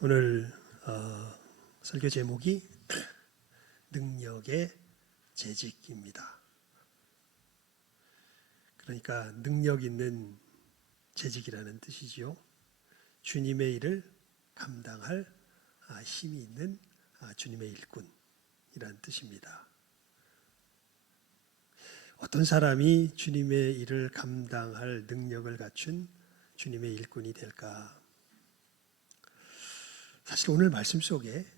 오늘 설교 제목이 능력의 재직입니다. 그러니까 능력 있는 재직이라는 뜻이지요. 주님의 일을 감당할 힘이 있는 주님의 일꾼이라는 뜻입니다. 어떤 사람이 주님의 일을 감당할 능력을 갖춘 주님의 일꾼이 될까? 사실 오늘 말씀 속에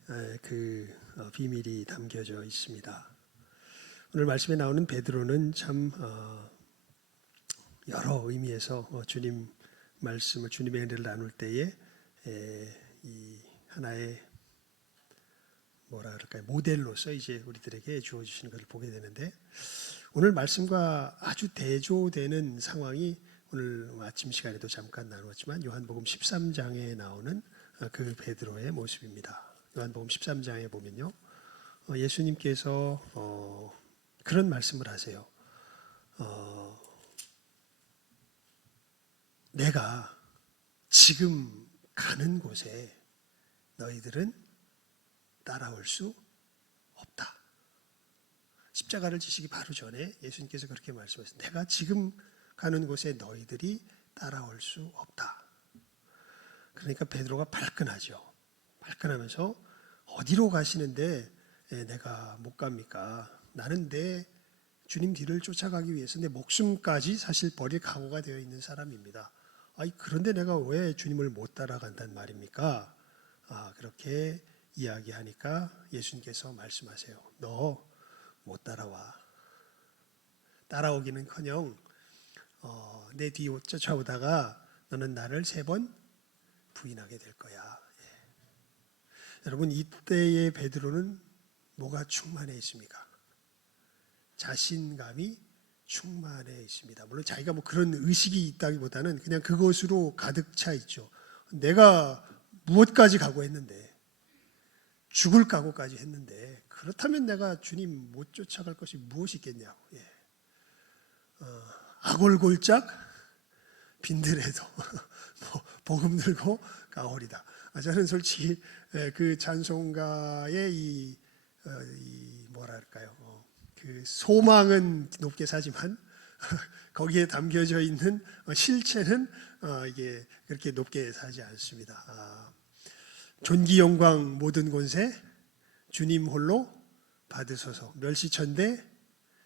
그 비밀이 담겨져 있습니다. 오늘 말씀에 나오는 베드로는 참 여러 의미에서 주님 말씀을, 주님의 은혜를 나눌 때에 이 하나의 뭐라 그럴까요? 모델로서 이제 우리들에게 주어주시는 것을 보게 되는데, 오늘 말씀과 아주 대조되는 상황이 오늘 아침 시간에도 잠깐 나누었지만 요한복음 13장에 나오는 그 베드로의 모습입니다. 요한복음 13장에 보면요, 예수님께서 그런 말씀을 하세요. 내가 지금 가는 곳에 너희들은 따라올 수 없다. 십자가를 지시기 바로 전에 예수님께서 그렇게 말씀하셨어요. 내가 지금 가는 곳에 너희들이 따라올 수 없다. 그러니까 베드로가 발끈하죠. 발끈하면서 어디로 가시는데 내가 못 갑니까? 나는 내 주님 뒤를 쫓아가기 위해서 내 목숨까지 사실 버릴 각오가 되어 있는 사람입니다. 그런데 내가 왜 주님을 못 따라간단 말입니까? 그렇게 이야기하니까 예수님께서 말씀하세요. 너 못 따라와. 따라오기는커녕 내 뒤 쫓아오다가 너는 나를 3번 부인하게 될 거야. 여러분, 이때의 베드로는 뭐가 충만해 있습니까? 자신감이 충만해 있습니다. 물론 자기가 뭐 그런 의식이 있다기보다는 그냥 그것으로 가득 차 있죠. 내가 무엇까지 각오했는데, 죽을 각오까지 했는데, 그렇다면 내가 주님 못 쫓아갈 것이 무엇이 있겠냐고. 아골골짝 빈들에도 복음 들고 가오리다. 저는 솔직히 그 찬송가의 이 뭐랄까요, 그 소망은 높게 사지만 거기에 담겨져 있는 실체는 이게 그렇게 높게 사지 않습니다. 존귀 영광 모든 권세 주님 홀로 받으소서. 멸시천대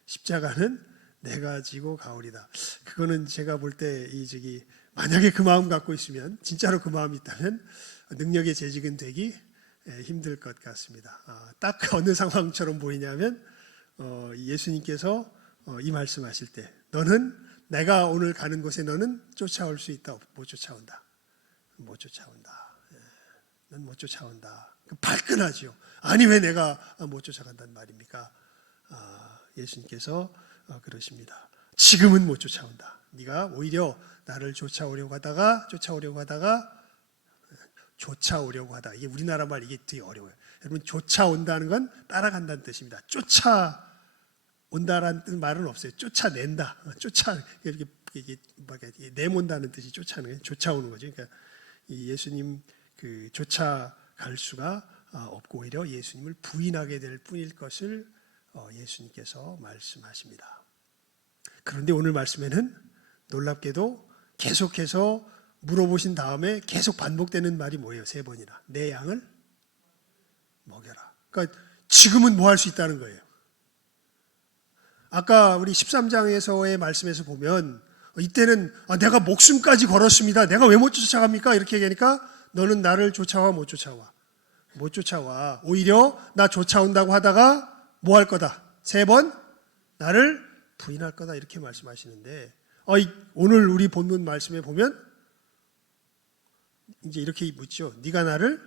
십자가는 내가 지고 가오리다. 그거는 제가 볼 때 만약에 그 마음 갖고 있으면, 진짜로 그 마음이 있다면 능력의 재직은 되기 힘들 것 같습니다. 딱 어느 상황처럼 보이냐면 예수님께서 이 말씀하실 때, 너는 내가 오늘 가는 곳에 너는 쫓아올 수 있다. 못 쫓아온다. 못 쫓아온다. 넌 못 쫓아온다. 발끈하죠. 아니 왜 내가 못 쫓아간단 말입니까? 예수님께서 그러십니다. 지금은 못 쫓아온다. 네가 오히려 나를 쫓아오려고 하다가 이게 우리나라 말, 이게 되게 어려워요. 여러분, 쫓아온다는 건 따라간다는 뜻입니다. 쫓아온다라는 말은 없어요. 쫓아낸다. 이렇게 내몬다는 뜻이 쫓아오는 거죠. 그러니까 이 예수님 그 쫓아갈 수가 없고 오히려 예수님을 부인하게 될 뿐일 것을 예수님께서 말씀하십니다. 그런데 오늘 말씀에는 놀랍게도 계속해서 물어보신 다음에 계속 반복되는 말이 뭐예요? 3번이나. 내 양을 먹여라. 그러니까 지금은 뭐 할 수 있다는 거예요. 아까 우리 13장에서의 말씀에서 보면 이때는 내가 목숨까지 걸었습니다. 내가 왜 못 쫓아갑니까? 이렇게 얘기하니까 너는 나를 쫓아와 못 쫓아와? 못 쫓아와. 오히려 나 쫓아온다고 하다가 뭐 할 거다? 3번 나를 부인할 거다. 이렇게 말씀하시는데, 오늘 우리 본문 말씀에 보면 이제 이렇게 묻죠. 네가 나를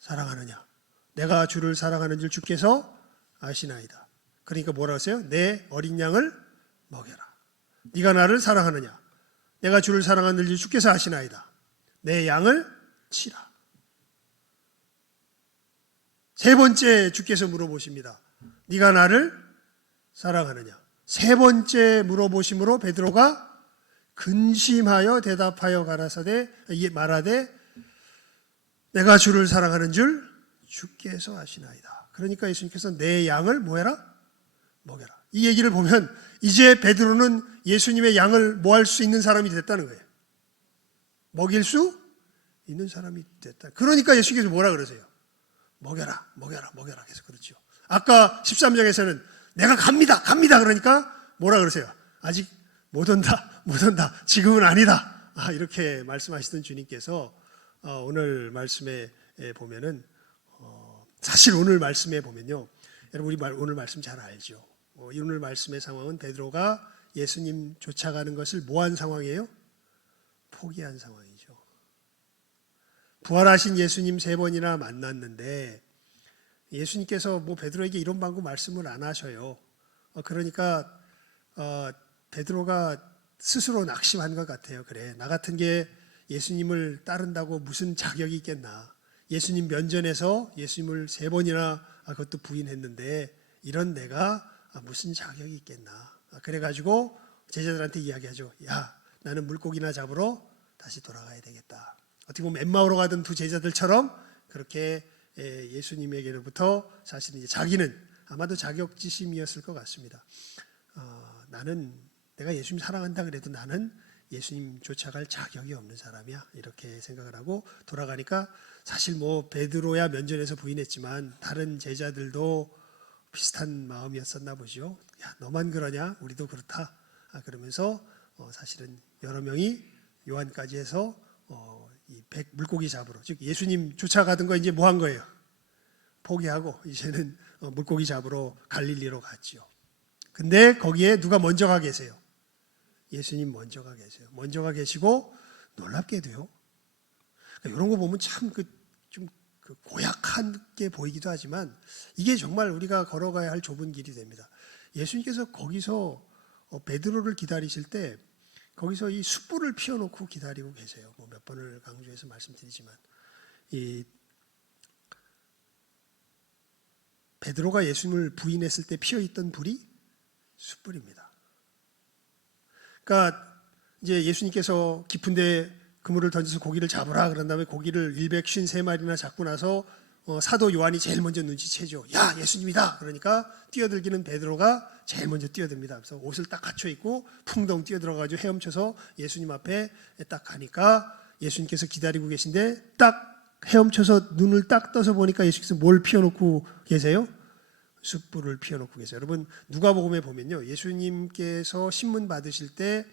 사랑하느냐? 내가 주를 사랑하는 줄 주께서 아시나이다. 그러니까 뭐라 하세요? 내 어린 양을 먹여라. 네가 나를 사랑하느냐? 내가 주를 사랑하는 줄 주께서 아시나이다. 내 양을 치라. 3번째 주께서 물어보십니다. 네가 나를 사랑하느냐? 3번째 물어보심으로 베드로가 근심하여 대답하여 가라사대 말하되 내가 주를 사랑하는 줄 주께서 아시나이다. 그러니까 예수님께서 내 양을 뭐해라? 먹여라. 이 얘기를 보면 이제 베드로는 예수님의 양을 뭐 할 수 있는 사람이 됐다는 거예요. 먹일 수 있는 사람이 됐다. 그러니까 예수님께서 뭐라 그러세요? 먹여라, 먹여라, 먹여라. 계속 그렇죠. 아까 13장에서는 내가 갑니다, 갑니다. 그러니까 뭐라 그러세요? 아직 못 온다, 못 온다. 지금은 아니다. 이렇게 말씀하시던 주님께서 오늘 말씀에 보면은 사실 오늘 말씀에 보면요, 여러분 우리 오늘 말씀 잘 알죠. 오늘 말씀의 상황은 베드로가 예수님 쫓아가는 것을 뭐한 상황이에요? 포기한 상황이죠. 부활하신 예수님 3번이나 만났는데 예수님께서 뭐 베드로에게 이런 방구 말씀을 안 하셔요. 그러니까 베드로가 스스로 낙심한 것 같아요. 그래, 나 같은 게 예수님을 따른다고 무슨 자격이 있겠나. 예수님 면전에서 예수님을 3번이나 그것도 부인했는데 이런 내가 무슨 자격이 있겠나. 그래가지고 제자들한테 이야기하죠. 야, 나는 물고기나 잡으러 다시 돌아가야 되겠다. 어떻게 보면 엠마오로 가던 두 제자들처럼 그렇게 예수님에게로부터 사실은 이제 자기는 아마도 자격지심이었을 것 같습니다. 나는 내가 예수님 사랑한다 그래도 나는 예수님 쫓아갈 자격이 없는 사람이야. 이렇게 생각을 하고 돌아가니까 사실 뭐 베드로야 면전에서 부인했지만 다른 제자들도 비슷한 마음이었었나 보죠. 야, 너만 그러냐? 우리도 그렇다. 그러면서 사실은 여러 명이 요한까지 해서 이 물고기 잡으러, 즉 예수님 쫓아가던 거 이제 뭐 한 거예요? 포기하고 이제는 물고기 잡으러 갈릴리로 갔지요. 근데 거기에 누가 먼저 가 계세요? 예수님 먼저 가 계세요. 먼저 가 계시고 놀랍게도요. 그러니까 이런 거 보면 참 좀 고약하게 보이기도 하지만 이게 정말 우리가 걸어가야 할 좁은 길이 됩니다. 예수님께서 거기서 베드로를 기다리실 때 거기서 이 숯불을 피워놓고 기다리고 계세요. 뭐 몇 번을 강조해서 말씀드리지만 이 베드로가 예수님을 부인했을 때 피어있던 불이 숯불입니다. 그러니까 이제 예수님께서 깊은데 그물을 던져서 고기를 잡으라 그런 다음에 고기를 153마리나 잡고 나서 사도 요한이 제일 먼저 눈치채죠. 야, 예수님이다. 그러니까 뛰어들기는 베드로가 제일 먼저 뛰어듭니다. 그래서 옷을 딱 갖춰 입고 풍덩 뛰어들어가지고 헤엄쳐서 예수님 앞에 딱 가니까 예수님께서 기다리고 계신데 딱 헤엄쳐서 눈을 딱 떠서 보니까 예수께서 뭘 피워놓고 계세요? 숯불을 피워놓고 계세요. 여러분 누가복음에 보면요, 예수님께서 신문 받으실 때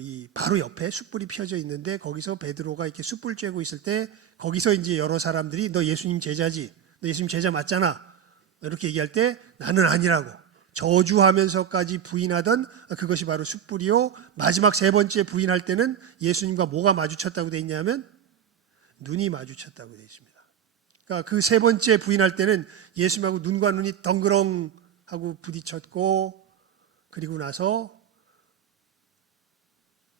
이 바로 옆에 숯불이 피워져 있는데 거기서 베드로가 이렇게 숯불 쬐고 있을 때 거기서 이제 여러 사람들이 너 예수님 제자지, 너 예수님 제자 맞잖아 이렇게 얘기할 때 나는 아니라고 저주하면서까지 부인하던 그것이 바로 숯불이요. 마지막 3번째 부인할 때는 예수님과 뭐가 마주쳤다고 돼 있냐면 눈이 마주쳤다고 돼 있습니다. 그러니까 그 3번째 부인할 때는 예수님하고 눈과 눈이 덩그렁하고 부딪혔고 그리고 나서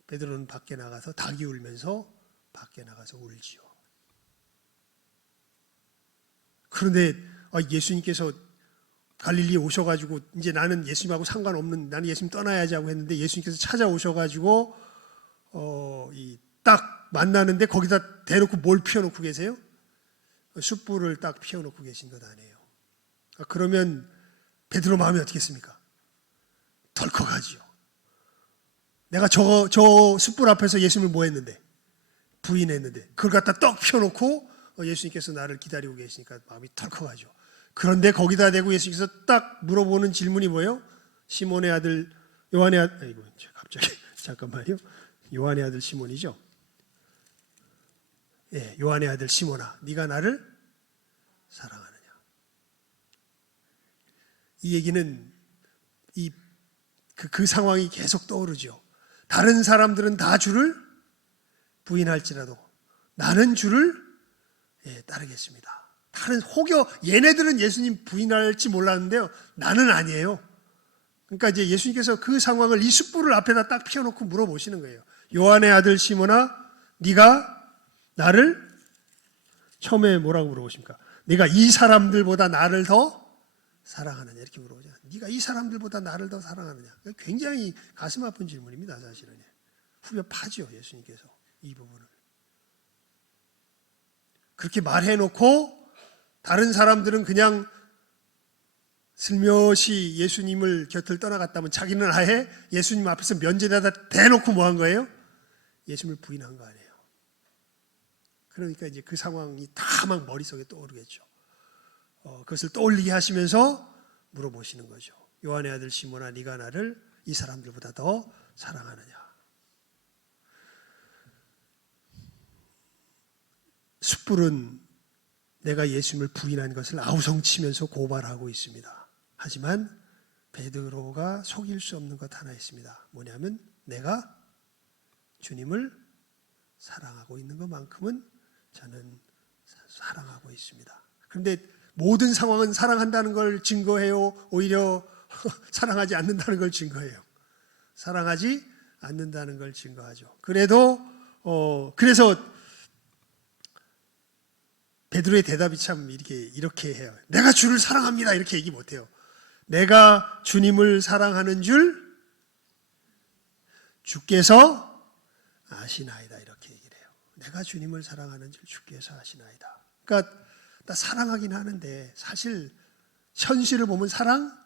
베드로는 밖에 나가서 닭이 울면서 밖에 나가서 울지요. 그런데 예수님께서 갈릴리에 오셔가지고 이제 나는 예수님하고 상관없는, 나는 예수님 떠나야지 하고 했는데 예수님께서 찾아오셔가지고 딱 만나는데 거기다 대놓고 뭘 피워놓고 계세요? 숯불을 딱 피워놓고 계신 것 아니에요. 그러면 베드로 마음이 어떻겠습니까? 덜컥하지요. 내가 저 숯불 앞에서 예수님을 뭐 했는데? 부인했는데 그걸 갖다 떡 펴놓고 예수님께서 나를 기다리고 계시니까 마음이 덜컥하죠. 그런데 거기다 대고 예수님께서 딱 물어보는 질문이 뭐예요? 시몬의 아들 요한의 아들, 아이고 갑자기 잠깐만요. 요한의 아들 시몬이죠. 예, 요한의 아들 시몬아, 네가 나를 사랑하느냐? 이 얘기는 그 상황이 계속 떠오르죠. 다른 사람들은 다 주를 부인할지라도 나는 주를 따르겠습니다. 다른 얘네들은 예수님 부인할지 몰랐는데요, 나는 아니에요. 그러니까 이제 예수님께서 그 상황을 이 숯불을 앞에다 딱 피워놓고 물어보시는 거예요. 요한의 아들 시몬아, 네가 나를 처음에 뭐라고 물어보십니까? 네가 이 사람들보다 나를 더 사랑하느냐 이렇게 물어보죠. 네가 이 사람들보다 나를 더 사랑하느냐. 굉장히 가슴 아픈 질문입니다. 사실은 후벼 파죠 예수님께서 이 부분을. 그렇게 말해놓고 다른 사람들은 그냥 슬며시 예수님을 곁을 떠나갔다면 자기는 아예 예수님 앞에서 면제에다 대놓고 뭐 한 거예요? 예수님을 부인한 거 아니에요. 그러니까 이제 그 상황이 다 막 머릿속에 떠오르겠죠. 그것을 떠올리게 하시면서 물어보시는 거죠. 요한의 아들 시몬아, 네가 나를 이 사람들보다 더 사랑하느냐? 숯불은 내가 예수님을 부인한 것을 아우성치면서 고발하고 있습니다. 하지만 베드로가 속일 수 없는 것 하나 있습니다. 뭐냐면 내가 주님을 사랑하고 있는 것만큼은 저는 사랑하고 있습니다. 그런데 모든 상황은 사랑한다는 걸 증거해요? 오히려 사랑하지 않는다는 걸 증거해요? 사랑하지 않는다는 걸 증거하죠. 그래서 베드로의 대답이 참 이렇게 해요. 내가 주를 사랑합니다. 이렇게 얘기 못해요. 내가 주님을 사랑하는 줄 주께서 아시나이다. 이렇게 얘기를 해요. 내가 주님을 사랑하는 줄 주께서 아시나이다. 그러니까 나 사랑하긴 하는데 사실 현실을 보면 사랑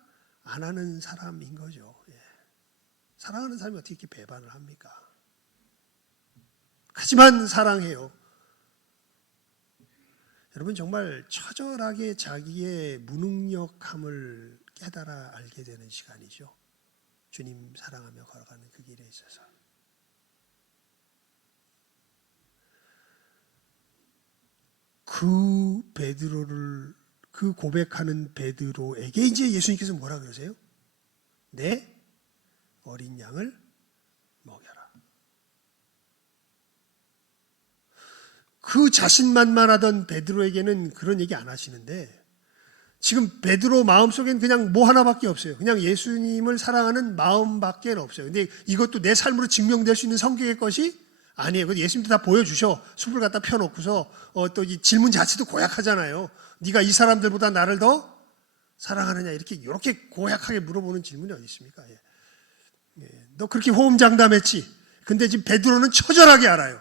안 하는 사람인 거죠. 사랑하는 사람이 어떻게 이렇게 배반을 합니까? 하지만 사랑해요. 여러분 정말 처절하게 자기의 무능력함을 깨달아 알게 되는 시간이죠. 주님 사랑하며 걸어가는 그 길에 있어서. 그 고백하는 베드로에게 이제 예수님께서 뭐라 그러세요? 내 어린 양을 먹여라. 그 자신만만하던 베드로에게는 그런 얘기 안 하시는데 지금 베드로 마음속엔 그냥 뭐 하나밖에 없어요. 그냥 예수님을 사랑하는 마음밖에 없어요. 근데 이것도 내 삶으로 증명될 수 있는 성격의 것이 아니에요. 예수님도 다 보여주셔. 숲을 갖다 펴놓고서 또 이 질문 자체도 고약하잖아요. 네가 이 사람들보다 나를 더 사랑하느냐 이렇게 고약하게 물어보는 질문이 어디 있습니까? 너 그렇게 호언장담했지. 근데 지금 베드로는 처절하게 알아요.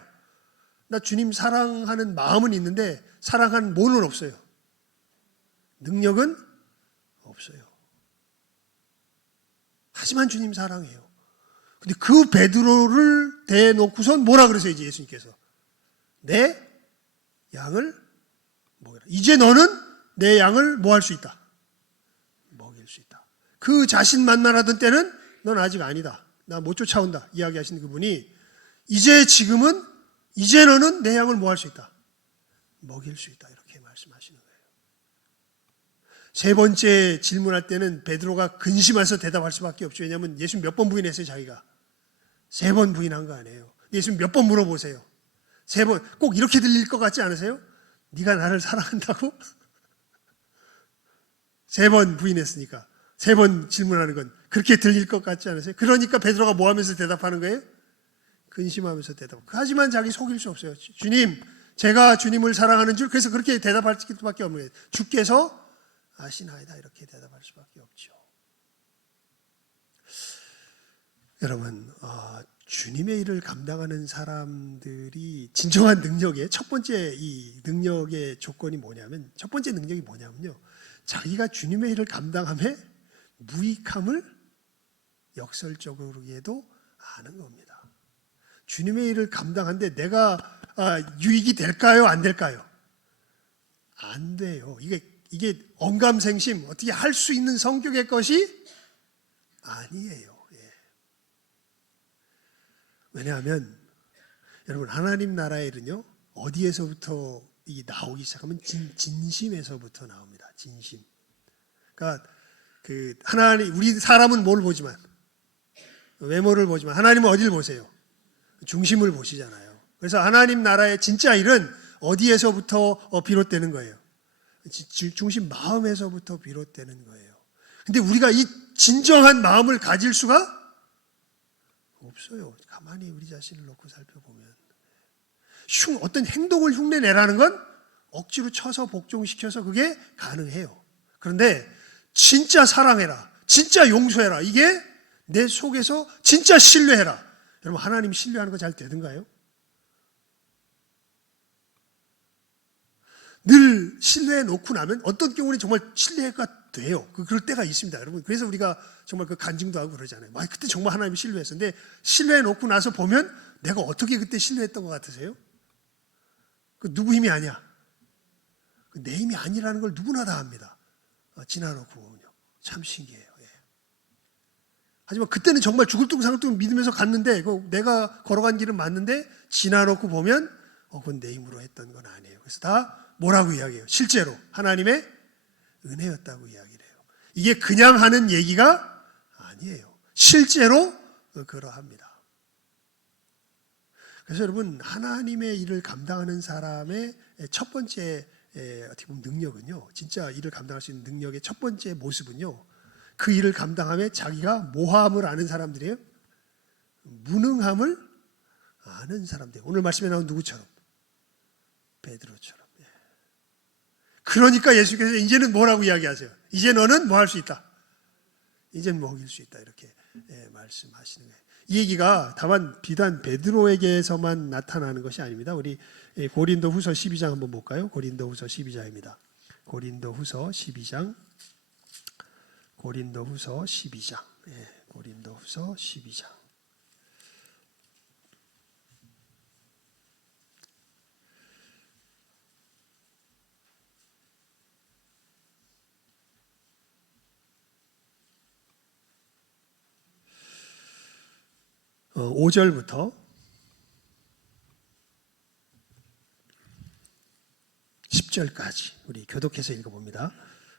나 주님 사랑하는 마음은 있는데 사랑하는 뭐는 없어요. 능력은 없어요. 하지만 주님 사랑해요. 근데 그 베드로를 대놓고선 뭐라 그러세요, 이제 예수님께서? 내 양을 먹여라. 이제 너는 내 양을 뭐 할 수 있다? 먹일 수 있다. 그 자신만만하던 때는 넌 아직 아니다. 나 못 쫓아온다. 이야기하시는 그분이 이제 너는 내 양을 뭐 할 수 있다? 먹일 수 있다. 이렇게 말씀하시는 거예요. 세 번째 질문할 때는 베드로가 근심해서 대답할 수밖에 없죠. 왜냐하면 예수님 몇 번 부인했어요, 자기가. 3번 부인한 거 아니에요. 예수님 몇 번 물어보세요. 3번. 꼭 이렇게 들릴 것 같지 않으세요? 네가 나를 사랑한다고? 3번 부인했으니까. 3번 질문하는 건 그렇게 들릴 것 같지 않으세요? 그러니까 베드로가 뭐 하면서 대답하는 거예요? 근심하면서 대답하고. 하지만 자기 속일 수 없어요. 주님, 제가 주님을 사랑하는 줄, 그래서 그렇게 대답할 수밖에 없는 거예요. 주께서 아시나이다. 이렇게 대답할 수밖에 없죠. 여러분, 주님의 일을 감당하는 사람들이 진정한 능력의 첫 번째 이 능력의 조건이 뭐냐면, 첫 번째 능력이 뭐냐면요, 자기가 주님의 일을 감당함에 무익함을 역설적으로도 아는 겁니다. 주님의 일을 감당하는데 내가 유익이 될까요? 안 될까요? 안 돼요. 이게 언감생심 어떻게 할 수 있는 성격의 것이 아니에요. 왜냐하면 여러분, 하나님 나라의 일은요, 어디에서부터 이게 나오기 시작하면 진심에서부터 나옵니다. 진심. 그러니까 하나님, 우리 사람은 뭘 보지만, 외모를 보지만 하나님은 어디를 보세요? 중심을 보시잖아요. 그래서 하나님 나라의 진짜 일은 어디에서부터 비롯되는 거예요? 중심 마음에서부터 비롯되는 거예요. 근데 우리가 이 진정한 마음을 가질 수가 없어요. 가만히 우리 자신을 놓고 살펴보면 어떤 행동을 흉내내라는 건 억지로 쳐서 복종시켜서 그게 가능해요. 그런데 진짜 사랑해라, 진짜 용서해라, 이게 내 속에서 진짜 신뢰해라. 여러분, 하나님 신뢰하는 거 잘 되는가요? 늘 신뢰해 놓고 나면 어떤 경우는 정말 신뢰가 돼요. 그럴 때가 있습니다, 여러분. 그래서 우리가 정말 그 간증도 하고 그러잖아요. 그때 정말 하나님을 신뢰했었는데 신뢰해 놓고 나서 보면 내가 어떻게 그때 신뢰했던 것 같으세요? 그 누구 힘이 아니야. 내 힘이 아니라는 걸 누구나 다 압니다. 지나놓고 보면요. 참 신기해요. 예. 하지만 그때는 정말 죽을 둥 살 둥 믿으면서 갔는데 내가 걸어간 길은 맞는데 지나놓고 보면 그건 내 힘으로 했던 건 아니에요. 그래서 다 뭐라고 이야기해요? 실제로 하나님의 은혜였다고 이야기를 해요. 이게 그냥 하는 얘기가 아니에요. 실제로 그러합니다. 그래서 여러분, 하나님의 일을 감당하는 사람의 첫 번째 어떻게 보면 능력은요, 진짜 일을 감당할 수 있는 능력의 첫 번째 모습은요, 그 일을 감당함에 자기가 모함을 아는 사람들이에요. 무능함을 아는 사람들. 오늘 말씀에 나온 누구처럼? 베드로처럼. 그러니까 예수께서 이제는 뭐라고 이야기하세요? 이제 너는 뭐 할 수 있다? 이제는 먹일 수 있다. 이렇게 말씀하시는 거예요. 이 얘기가 다만 비단 베드로에게서만 나타나는 것이 아닙니다. 우리 고린도후서 12장 한번 볼까요? 고린도후서 12장입니다. 고린도후서 12장. 고린도후서 12장. 고린도후서 12장. 어, 5절부터 10절까지 우리 교독해서 읽어봅니다.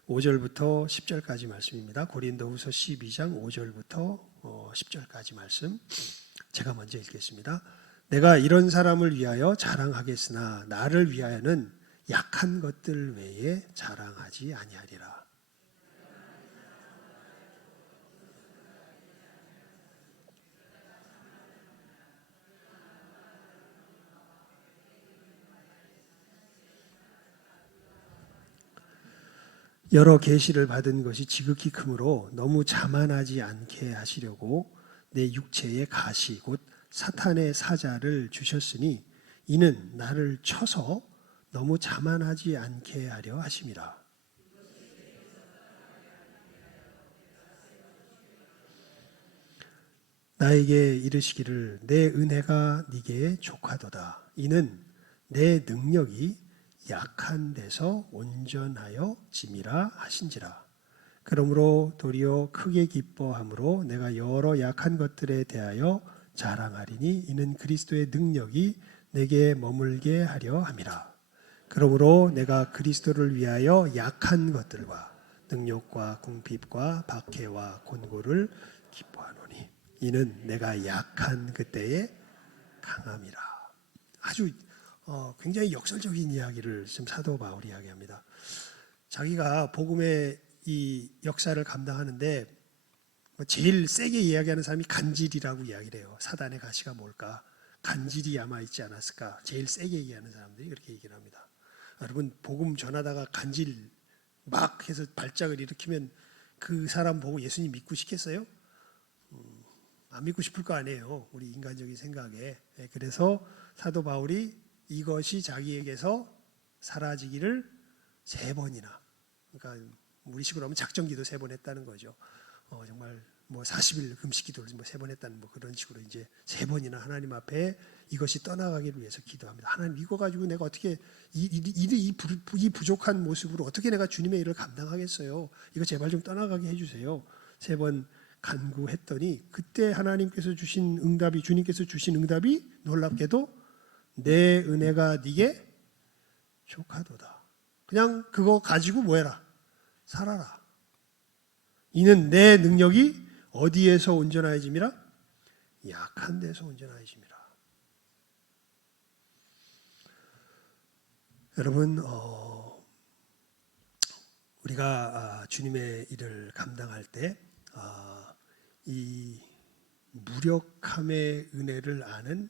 5절부터 10절까지 말씀입니다. 고린도후서 12장 5절부터 10절까지 말씀. 제가 먼저 읽겠습니다. 내가 이런 사람을 위하여 자랑하겠으나 나를 위하여는 약한 것들 외에 자랑하지 아니하리라. 여러 계시를 받은 것이 지극히 크므로 너무 자만하지 않게 하시려고 내 육체의 가시 곧 사탄의 사자를 주셨으니 이는 나를 쳐서 너무 자만하지 않게 하려 하심이라. 나에게 이르시기를 내 은혜가 네게 족하도다. 이는 내 능력이 약한 데서 온전하여 짐이라 하신지라. 그러므로 도리어 크게 기뻐함으로 내가 여러 약한 것들에 대하여 자랑하리니 이는 그리스도의 능력이 내게 머물게 하려 함이라. 그러므로 내가 그리스도를 위하여 약한 것들과 능욕과 궁핍과 박해와 곤고를 기뻐하노니 이는 내가 약한 그때에 강함이라. 아주 굉장히 역설적인 이야기를 지금 사도 바울이 이야기합니다. 자기가 복음의 이 역사를 감당하는데 제일 세게 이야기하는 사람이 간질이라고 이야기를 해요. 사단의 가시가 뭘까? 간질이 아마 있지 않았을까? 제일 세게 얘기하는 사람들이 그렇게 얘기를 합니다. 여러분, 복음 전하다가 간질 막 해서 발작을 일으키면 그 사람 보고 예수님 믿고 싶겠어요? 안 믿고 싶을 거 아니에요. 우리 인간적인 생각에. 그래서 사도 바울이 이것이 자기에게서 사라지기를 3번이나, 그러니까 우리식으로 하면 작정기도 3번 했다는 거죠. 정말 뭐 40일 금식기도를 3번 했다는 뭐 그런 식으로 이제 3번이나 하나님 앞에 이것이 떠나가기를 위해서 기도합니다. 하나님 이거 가지고 내가 어떻게 이 부족한 모습으로 어떻게 내가 주님의 일을 감당하겠어요? 이거 제발 좀 떠나가게 해주세요. 3번 간구했더니 그때 하나님께서 주신 응답이, 주님께서 주신 응답이 놀랍게도 내 은혜가 네게 족하도다. 그냥 그거 가지고 뭐해라? 살아라. 이는 내 능력이 어디에서 온전하여짐이라? 약한 데서 온전하여짐이라. 여러분, 우리가 주님의 일을 감당할 때 이 무력함의 은혜를 아는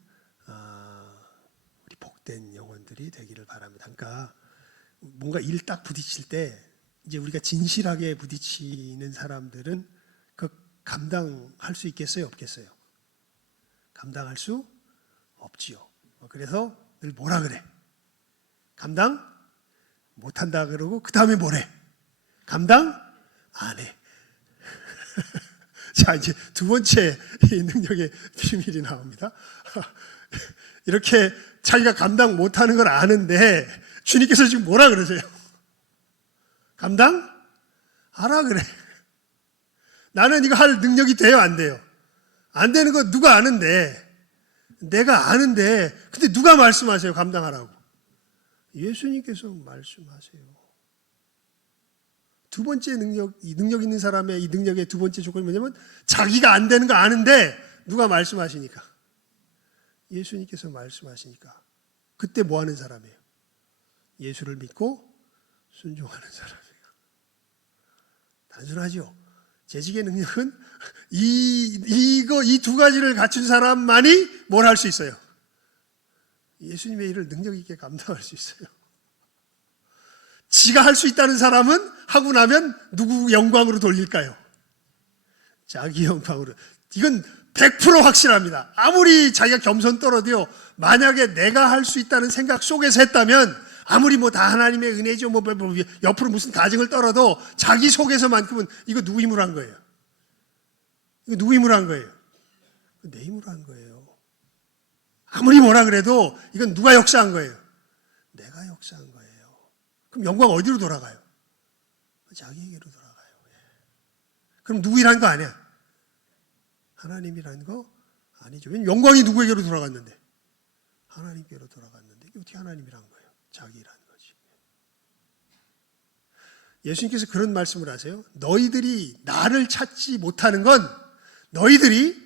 우리 복된 영혼들이 되기를 바랍니다. 그러니까 뭔가 일 딱 부딪힐 때 이제 우리가 진실하게 부딪히는 사람들은 그 감당할 수 있겠어요, 없겠어요? 감당할 수 없지요. 그래서 늘 뭐라 그래? 감당 못한다 그러고 그 다음에 뭐래? 감당 안 해. 자, 이제 두 번째 이 능력의 비밀이 나옵니다. 이렇게 자기가 감당 못하는 걸 아는데 주님께서 지금 뭐라 그러세요? 감당 하라 그래. 나는 이거 할 능력이 돼요, 안 돼요? 안 되는 거 누가 아는데, 내가 아는데, 근데 누가 말씀하세요, 감당하라고? 예수님께서 말씀하세요. 두 번째 능력, 이 능력 있는 사람의 이 능력의 두 번째 조건이 뭐냐면 자기가 안 되는 거 아는데 누가 말씀하시니까. 예수님께서 말씀하시니까. 그때 뭐 하는 사람이에요? 예수를 믿고 순종하는 사람이에요. 단순하죠. 재직의 능력은 이 두 가지를 갖춘 사람만이 뭘 할 수 있어요? 예수님의 일을 능력 있게 감당할 수 있어요. 지가 할 수 있다는 사람은 하고 나면 누구 영광으로 돌릴까요? 자기 영광으로. 이건 100% 확실합니다. 아무리 자기가 겸손 떨어도요, 만약에 내가 할 수 있다는 생각 속에서 했다면, 아무리 뭐 다 하나님의 은혜죠, 뭐 옆으로 무슨 가증을 떨어도 자기 속에서만큼은 이거 누구 힘으로 한 거예요? 이거 누구 힘으로 한 거예요? 내 힘으로 한 거예요. 아무리 뭐라 그래도 이건 누가 역사한 거예요? 내가 역사한 거예요. 그럼 영광 어디로 돌아가요? 자기에게로 돌아가요. 그럼 누구 일한 거 아니야? 하나님이라는 거 아니죠. 왜냐면 영광이 누구에게로 돌아갔는데? 하나님께로 돌아갔는데 이게 어떻게 하나님이란 거예요? 자기라는 거지. 예수님께서 그런 말씀을 하세요. 너희들이 나를 찾지 못하는 건 너희들이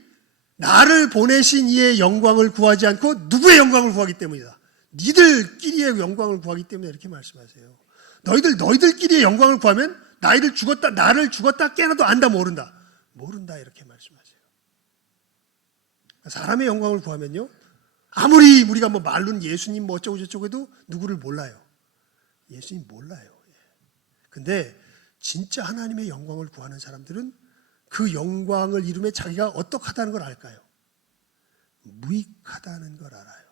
나를 보내신 이의 영광을 구하지 않고 누구의 영광을 구하기 때문이다. 니들끼리의 영광을 구하기 때문에 이렇게 말씀하세요. 너희들끼리의 영광을 구하면 나를 죽었다 깨어나도 안다 모른다 이렇게 말씀하세요. 사람의 영광을 구하면요, 아무리 우리가 뭐 말로는 예수님 뭐 어쩌고 저쩌고 해도 누구를 몰라요. 예수님 몰라요. 근데 진짜 하나님의 영광을 구하는 사람들은 그 영광을 이루며 자기가 어떡하다는 걸 알까요? 무익하다는 걸 알아요.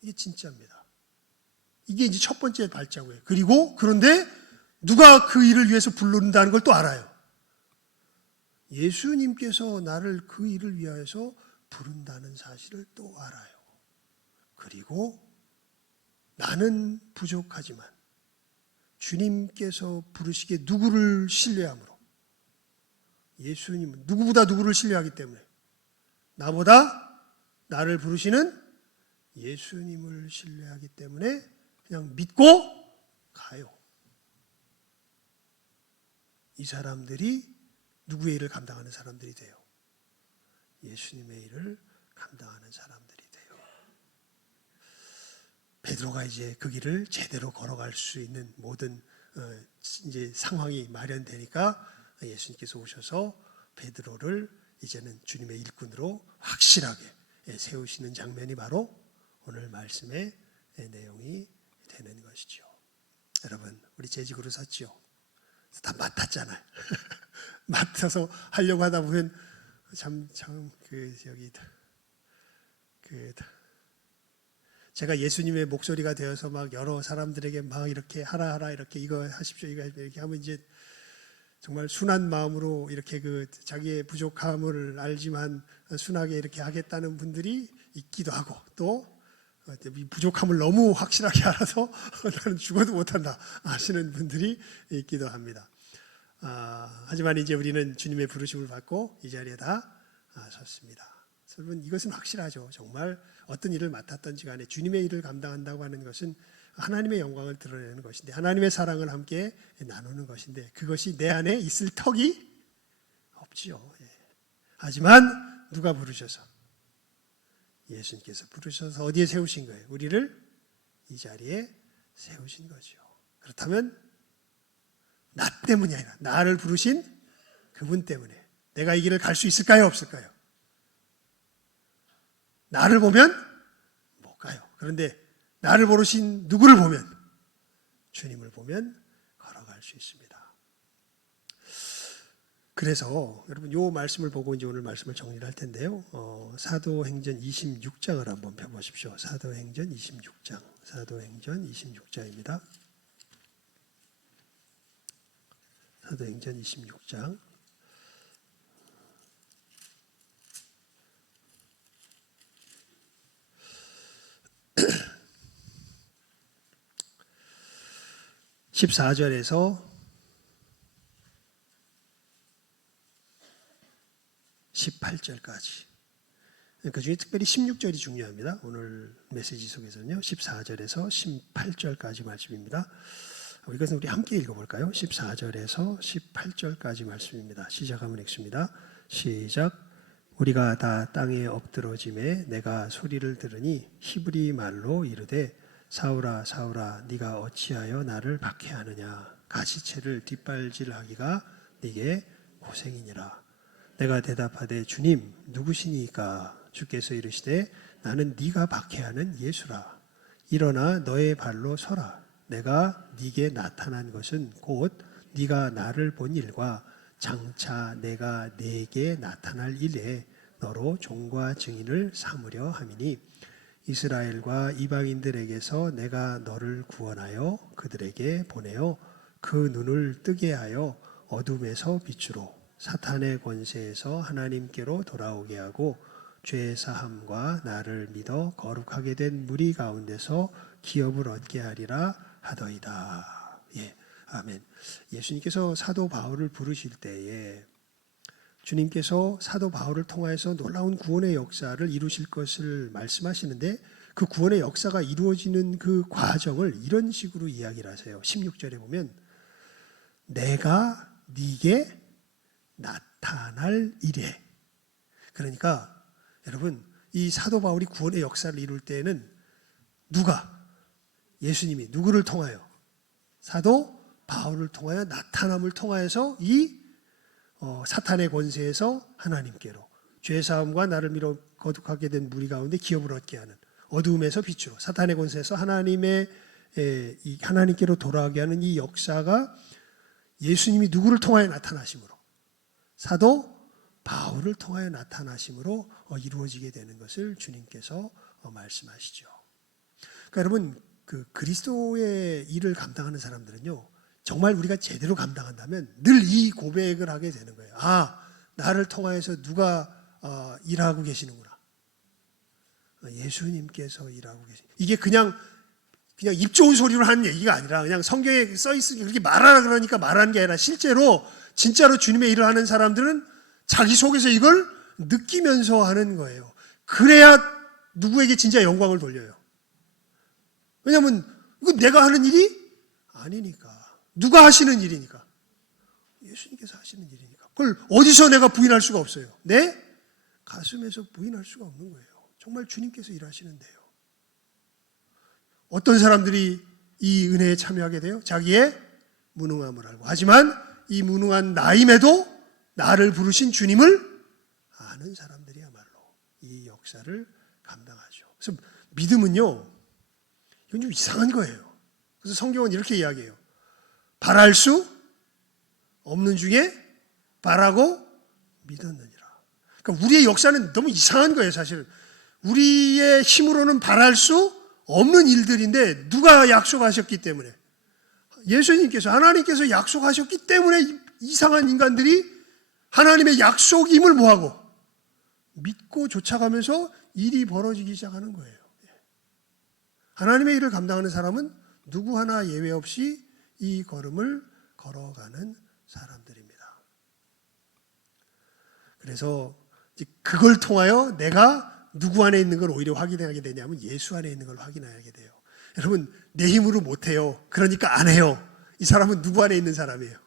이게 진짜입니다. 이게 이제 첫 번째 발자국이에요. 그런데 누가 그 일을 위해서 부른다는 걸 또 알아요. 예수님께서 나를 그 일을 위하여서 부른다는 사실을 또 알아요. 그리고 나는 부족하지만 주님께서 부르시기에 누구를 신뢰함으로? 예수님은 누구보다 누구를 신뢰하기 때문에 나보다 나를 부르시는 예수님을 신뢰하기 때문에 그냥 믿고 가요. 이 사람들이 누구의 일을 감당하는 사람들이 돼요? 예수님의 일을 감당하는 사람들이 돼요. 베드로가 이제 그 길을 제대로 걸어갈 수 있는 모든 이제 상황이 마련되니까 예수님께서 오셔서 베드로를 이제는 주님의 일꾼으로 확실하게 세우시는 장면이 바로 오늘 말씀의 내용이 되는 것이죠. 여러분, 우리 재직으로 섰지요. 다 맡았잖아요. 맡아서 하려고 하다 보면 제가 예수님의 목소리가 되어서 막 여러 사람들에게 막 이렇게 하라 이렇게 이거 하십시오 이거 이렇게 하면 이제 정말 순한 마음으로 이렇게 자기의 부족함을 알지만 순하게 이렇게 하겠다는 분들이 있기도 하고, 또 부족함을 너무 확실하게 알아서 나는 죽어도 못한다 하시는 분들이 있기도 합니다. 하지만 이제 우리는 주님의 부르심을 받고 이 자리에 다 섰습니다. 여러분, 이것은 확실하죠. 정말 어떤 일을 맡았던지 간에 주님의 일을 감당한다고 하는 것은 하나님의 영광을 드러내는 것인데, 하나님의 사랑을 함께 나누는 것인데, 그것이 내 안에 있을 턱이 없지요. 하지만 누가 부르셔서? 예수님께서 부르셔서 어디에 세우신 거예요? 우리를 이 자리에 세우신 거죠. 그렇다면 나 때문이 아니라 나를 부르신 그분 때문에 내가 이 길을 갈 수 있을까요? 없을까요? 나를 보면 못 가요. 그런데 나를 부르신 누구를 보면, 주님을 보면 걸어갈 수 있습니다. 그래서 여러분, 이 말씀을 보고 이제 오늘 말씀을 정리를 할 텐데요. 사도행전 26장을 한번 펴보십시오. 사도행전 26장 입니다. 사도행전 26장 14절에서 18절까지. 그 중에 특별히 16절이 중요합니다. 오늘 메시지 속에서는요. 14절에서 18절까지 말씀입니다. 이것은 우리 함께 읽어볼까요? 14절에서 18절까지 말씀입니다. 시작하면 읽습니다. 시작. 우리가 다 땅에 엎드러짐에 내가 소리를 들으니 히브리 말로 이르되 사울아 사울아 네가 어찌하여 나를 박해하느냐 가시채를 뒷발질하기가 네게 고생이니라. 내가 대답하되 주님 누구시니까? 주께서 이르시되 나는 네가 박해하는 예수라. 일어나 너의 발로 서라. 내가 네게 나타난 것은 곧 네가 나를 본 일과 장차 내가 네게 나타날 일에 너로 종과 증인을 삼으려 함이니 이스라엘과 이방인들에게서 내가 너를 구원하여 그들에게 보내어 그 눈을 뜨게 하여 어둠에서 빛으로 사탄의 권세에서 하나님께로 돌아오게 하고 죄 사함과 나를 믿어 거룩하게 된 무리 가운데서 기업을 얻게 하리라 하더이다. 예, 아멘. 예수님께서 사도 바울을 부르실 때에 주님께서 사도 바울을 통하여서 놀라운 구원의 역사를 이루실 것을 말씀하시는데 그 구원의 역사가 이루어지는 그 과정을 이런 식으로 이야기를 하세요. 16절에 보면 내가 네게 나타날 일에. 그러니까 여러분 이 사도 바울이 구원의 역사를 이룰 때에는 누가? 예수님이 누구를 통하여? 사도 바울을 통하여 나타남을 통하여서 이 사탄의 권세에서 하나님께로 죄사함과 나를 믿어 거룩하게 된 무리 가운데 기업을 얻게 하는 어두움에서 빛으로 사탄의 권세에서 하나님께로 돌아가게 하는 이 역사가 예수님이 누구를 통하여 나타나심으로 사도 바울을 통하여 나타나심으로 이루어지게 되는 것을 주님께서 말씀하시죠. 그러니까 여러분 그 그리스도의 일을 감당하는 사람들은요. 정말 우리가 제대로 감당한다면 늘 이 고백을 하게 되는 거예요. 아, 나를 통하여서 누가 일하고 계시는구나. 예수님께서 일하고 계시는. 이게 그냥 입 좋은 소리로 하는 얘기가 아니라 그냥 성경에 써 있으니 그렇게 말하라 그러니까 말하는 게 아니라 실제로 진짜로 주님의 일을 하는 사람들은 자기 속에서 이걸 느끼면서 하는 거예요. 그래야 누구에게 진짜 영광을 돌려요. 왜냐하면 이거 내가 하는 일이 아니니까. 누가 하시는 일이니까. 예수님께서 하시는 일이니까. 그걸 어디서 내가 부인할 수가 없어요. 내 가슴에서 부인할 수가 없는 거예요. 정말 주님께서 일하시는데요. 어떤 사람들이 이 은혜에 참여하게 돼요? 자기의 무능함을 알고. 하지만 이 무능한 나임에도 나를 부르신 주님을 아는 사람들이야말로 이 역사를 감당하죠. 그래서 믿음은요, 이건 좀 이상한 거예요. 그래서 성경은 이렇게 이야기해요. 바랄 수 없는 중에 바라고 믿었느니라. 그러니까 우리의 역사는 너무 이상한 거예요, 사실은. 우리의 힘으로는 바랄 수 없는 일들인데 누가 약속하셨기 때문에 예수님께서 하나님께서 약속하셨기 때문에 이상한 인간들이 하나님의 약속임을 뭐하고 믿고 쫓아가면서 일이 벌어지기 시작하는 거예요. 하나님의 일을 감당하는 사람은 누구 하나 예외 없이 이 걸음을 걸어가는 사람들입니다. 그래서 그걸 통하여 내가 누구 안에 있는 걸 오히려 확인하게 되냐면 예수 안에 있는 걸 확인하게 돼요. 여러분 내 힘으로 못해요. 그러니까 안 해요. 이 사람은 누구 안에 있는 사람이에요?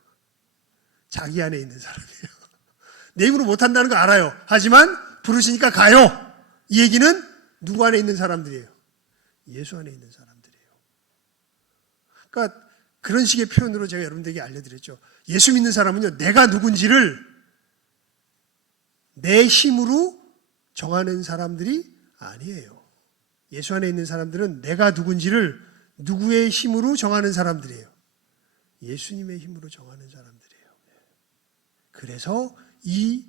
자기 안에 있는 사람이에요. 내 힘으로 못한다는 거 알아요. 하지만 부르시니까 가요. 이 얘기는 누구 안에 있는 사람들이에요? 예수 안에 있는 사람들이에요. 그러니까 그런 식의 표현으로 제가 여러분들에게 알려드렸죠. 예수 믿는 사람은요, 내가 누군지를 내 힘으로 정하는 사람들이 아니에요. 예수 안에 있는 사람들은 내가 누군지를 누구의 힘으로 정하는 사람들이에요. 예수님의 힘으로 정하는 사람들이에요. 그래서 이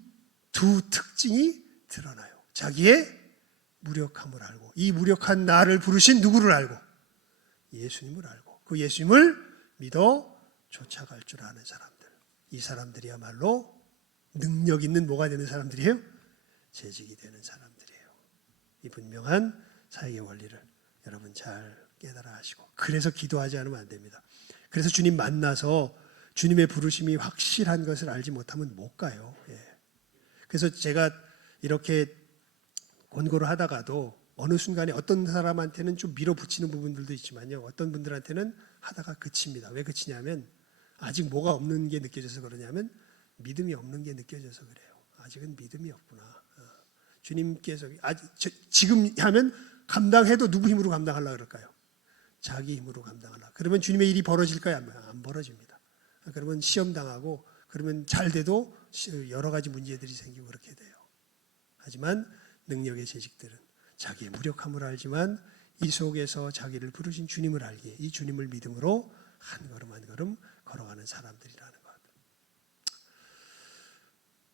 두 특징이 드러나요. 자기의 무력함을 알고, 이 무력한 나를 부르신 누구를 알고, 예수님을 알고, 그 예수님을 믿어 쫓아갈 줄 아는 사람들. 이 사람들이야말로 능력 있는 뭐가 되는 사람들이에요? 재직이 되는 사람들이에요. 이 분명한 사역의 원리를 여러분 잘 깨달아 하시고, 그래서 기도하지 않으면 안 됩니다. 그래서 주님 만나서 주님의 부르심이 확실한 것을 알지 못하면 못 가요. 그래서 제가 이렇게 권고를 하다가도 어느 순간에 어떤 사람한테는 좀 밀어붙이는 부분들도 있지만요, 어떤 분들한테는 하다가 그칩니다. 왜 그치냐면 아직 뭐가 없는 게 느껴져서 그러냐면 믿음이 없는 게 느껴져서 그래요. 아직은 믿음이 없구나. 주님께서 지금 하면 감당해도 누구 힘으로 감당하려고 그럴까요? 자기 힘으로 감당하려고. 그러면 주님의 일이 벌어질까요? 안 벌어집니다. 그러면 시험 당하고, 그러면 잘 돼도 여러 가지 문제들이 생기고 그렇게 돼요. 하지만 능력의 재직들은 자기의 무력함을 알지만 이 속에서 자기를 부르신 주님을 알기에 이 주님을 믿음으로 한 걸음 한 걸음 걸어가는 사람들이라는 것.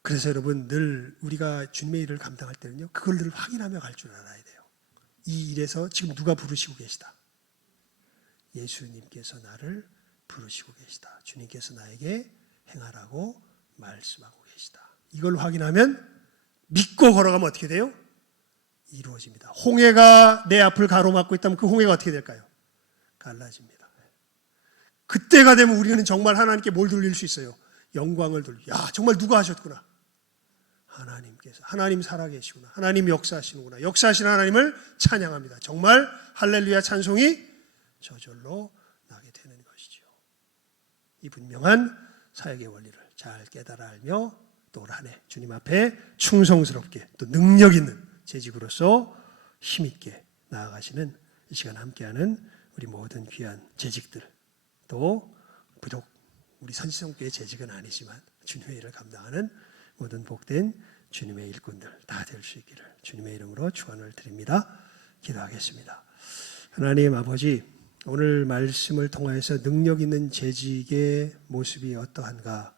그래서 여러분, 늘 우리가 주님의 일을 감당할 때는요, 그걸 늘 확인하며 갈 줄 알아야 돼요. 이 일에서 지금 누가 부르시고 계시다? 예수님께서 나를 부르시고 계시다. 주님께서 나에게 행하라고 말씀하고 계시다. 이걸 확인하면 믿고 걸어가면 어떻게 돼요? 이루어집니다. 홍해가 내 앞을 가로막고 있다면 그 홍해가 어떻게 될까요? 갈라집니다. 그때가 되면 우리는 정말 하나님께 뭘 돌릴 수 있어요? 영광을 돌리고, 야, 정말 누가 하셨구나. 하나님께서, 하나님 살아계시구나. 하나님 역사하시는구나. 역사하시는 하나님을 찬양합니다. 정말 할렐루야 찬송이 저절로 나게 되는 것이죠. 이 분명한 사역의 원리를 잘 깨달아 알며 또 올 한 해 주님 앞에 충성스럽게 또 능력 있는 재직으로서 힘있게 나아가시는 이 시간 함께하는 우리 모든 귀한 재직들, 또 비록 우리 선지성교회 재직은 아니지만 주님의 일을 감당하는 모든 복된 주님의 일꾼들 다 될 수 있기를 주님의 이름으로 축원을 드립니다. 기도하겠습니다. 하나님 아버지, 오늘 말씀을 통하여서 능력 있는 재직의 모습이 어떠한가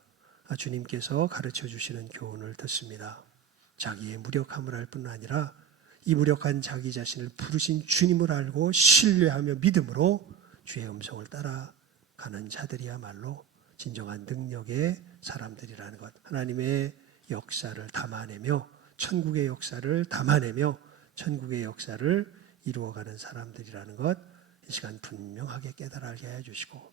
주님께서 가르쳐 주시는 교훈을 듣습니다. 자기의 무력함을 알 뿐 아니라 이 무력한 자기 자신을 부르신 주님을 알고 신뢰하며 믿음으로 주의 음성을 따라가는 자들이야말로 진정한 능력의 사람들이라는 것, 하나님의 역사를 담아내며 천국의 역사를 담아내며 천국의 역사를 이루어가는 사람들이라는 것, 이 시간 분명하게 깨달아 알게 해주시고,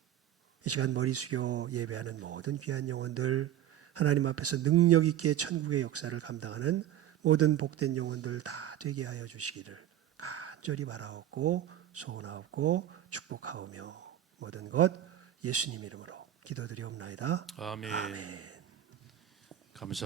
이 시간 머리 숙여 예배하는 모든 귀한 영혼들, 하나님 앞에서 능력 있게 천국의 역사를 감당하는 모든 복된 영혼들 다 되게 하여 주시기를 간절히 바라옵고 소원하옵고 축복하오며 모든 것 예수님 이름으로 기도드리옵나이다. 아멘. 아멘. 감사.